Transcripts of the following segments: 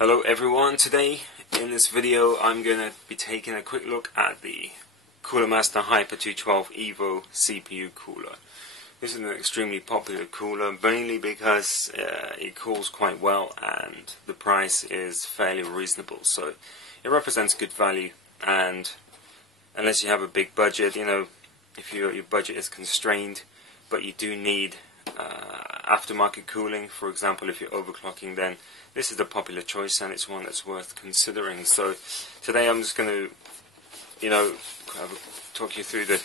Hello everyone, today in this video I'm going to be taking a quick look at the Cooler Master Hyper 212 Evo CPU cooler. This is an extremely popular cooler, mainly because it cools quite well and the price is fairly reasonable. So it represents good value, and unless you have a big budget, if your budget is constrained, but you do need aftermarket cooling, for example, if you're overclocking, then this is a popular choice and it's one that's worth considering. So today I'm just going to, talk you through the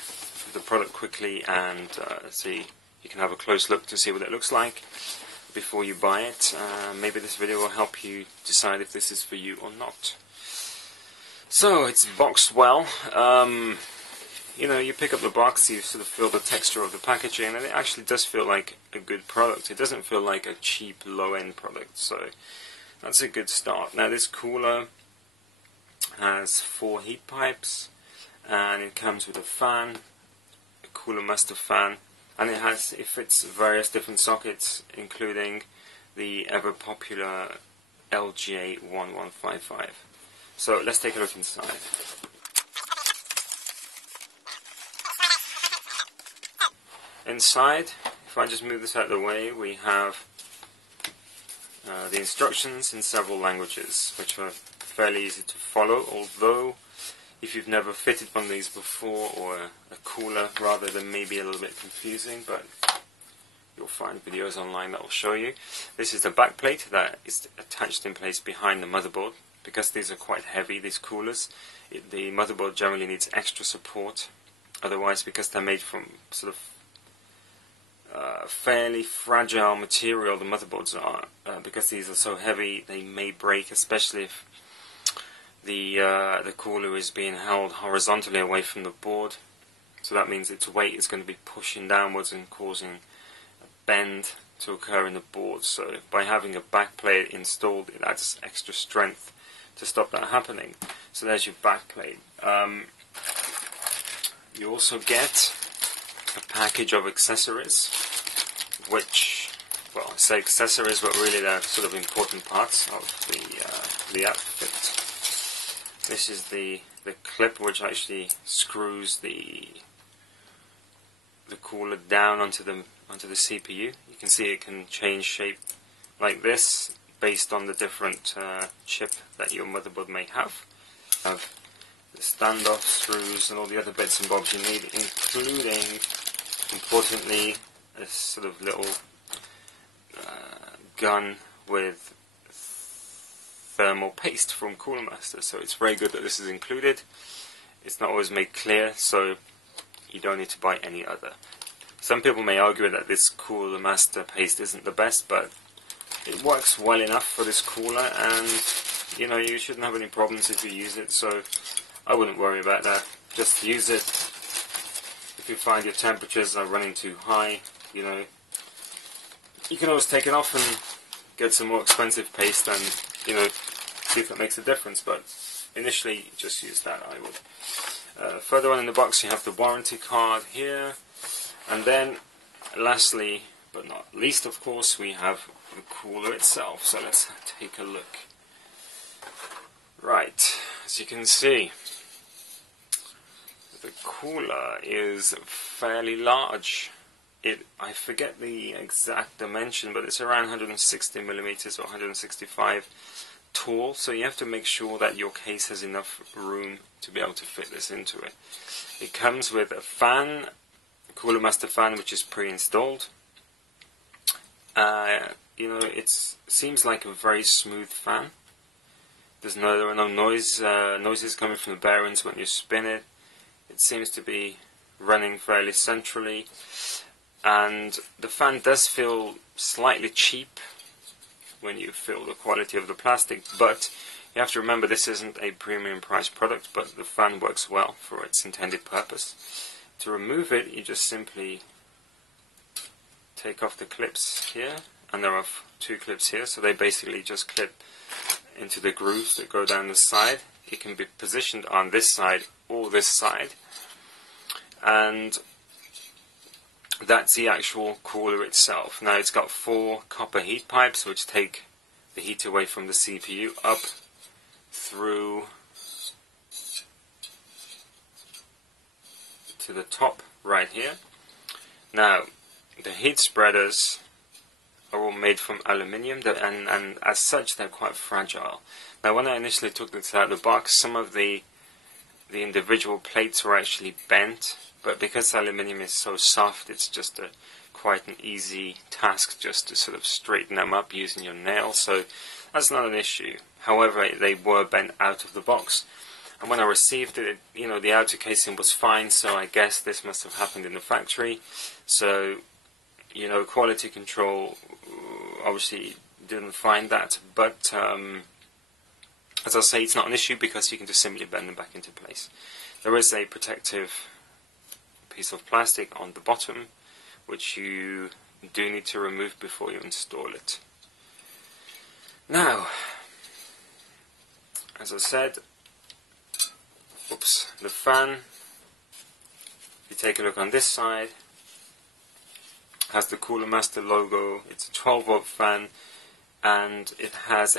product quickly and see. You can have a close look to see what it looks like before you buy it. Maybe this video will help you decide if this is for you or not. So it's boxed well. You pick up the box, you sort of feel the texture of the packaging, and it actually does feel like a good product. It doesn't feel like a cheap, low-end product, so that's a good start. Now this cooler has 4 heat pipes, and it comes with a fan, a Cooler Master fan, and it fits various different sockets, including the ever-popular LGA1155. So let's take a look inside. Inside, if I just move this out of the way, we have the instructions in several languages, which are fairly easy to follow, although if you've never fitted one of these before, or a cooler rather, then maybe a little bit confusing, but you'll find videos online that will show you. This is the back plate that is attached in place behind the motherboard. Because these are quite heavy, these coolers, the motherboard generally needs extra support. Otherwise, because they're made from sort of fairly fragile material, the motherboards are, because these are so heavy, they may break, especially if the cooler is being held horizontally away from the board. So that means its weight is going to be pushing downwards and causing a bend to occur in the board. So by having a back plate installed, it adds extra strength to stop that happening. So there's your back plate. You also get a package of accessories, which, well, I say accessories, but really they're sort of important parts of the outfit. This is the clip which actually screws the cooler down onto the CPU. You can see it can change shape like this based on the different chip that your motherboard may have. You have the standoff screws and all the other bits and bobs you need, including, importantly, a sort of little gun with thermal paste from Cooler Master. So it's very good that this is included. It's not always made clear, so you don't need to buy any other. Some people may argue that this Cooler Master paste isn't the best, but it works well enough for this cooler, and you shouldn't have any problems if you use it, so I wouldn't worry about that. Just use it. If you find your temperatures are running too high, you can always take it off and get some more expensive paste and, see if that makes a difference, but initially just use that, I would. Further on in the box you have the warranty card here, and then lastly, but not least of course, we have the cooler itself. So let's take a look. Right, as you can see, the cooler is fairly large. I forget the exact dimension, but it's around 160 millimeters or 165 tall, so you have to make sure that your case has enough room to be able to fit this into it. It comes with a fan, Cooler Master fan, which is pre-installed. It seems like a very smooth fan. There are no noises coming from the bearings when you spin it. It seems to be running fairly centrally, and the fan does feel slightly cheap when you feel the quality of the plastic, but you have to remember this isn't a premium price product, but the fan works well for its intended purpose. To remove it, you just simply take off the clips here, and there are 2 clips here, so they basically just clip into the grooves that go down the side. It can be positioned on this side or this side, and that's the actual cooler itself. Now it's got 4 copper heat pipes which take the heat away from the CPU up through to the top right here. Now, the heat spreaders are all made from aluminium, and as such they're quite fragile. Now, when I initially took this out of the box, some of the individual plates were actually bent, but because aluminium is so soft, it's just quite an easy task just to sort of straighten them up using your nail, so that's not an issue. However, they were bent out of the box, and when I received it, you know, the outer casing was fine, so I guess this must have happened in the factory. So, you know, quality control obviously didn't find that, but as I say, it's not an issue because you can just simply bend them back into place. There is a protective piece of plastic on the bottom, which you do need to remove before you install it. Now, as I said, the fan, if you take a look on this side, has the Cooler Master logo. It's a 12 volt fan, and it has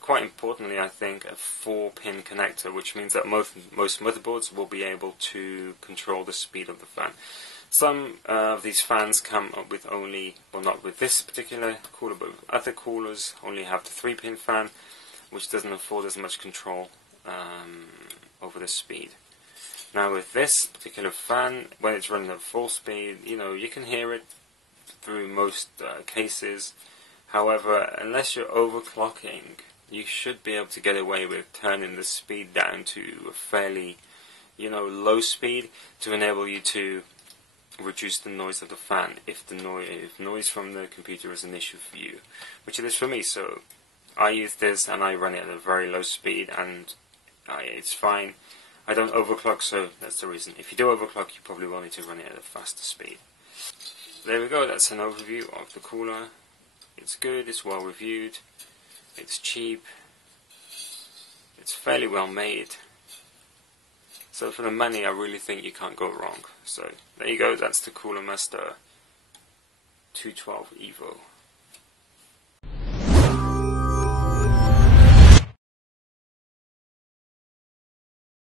quite importantly I think, a 4-pin connector, which means that most motherboards will be able to control the speed of the fan. Some of these fans come up with only, well, not with this particular cooler, but with other coolers only have the 3-pin fan, which doesn't afford as much control over the speed. Now with this particular fan, when it's running at full speed, you know, you can hear it through most cases. However, unless you're overclocking, you should be able to get away with turning the speed down to a fairly, you know, low speed to enable you to reduce the noise of the fan if noise from the computer is an issue for you, which it is for me. So I use this and I run it at a very low speed, and it's fine. I don't overclock, so that's the reason. If you do overclock, you probably will need to run it at a faster speed. There we go, that's an overview of the cooler. It's good, it's well reviewed, it's cheap, it's fairly well made. So for the money, I really think you can't go wrong. So there you go, that's the Cooler Master 212 Evo.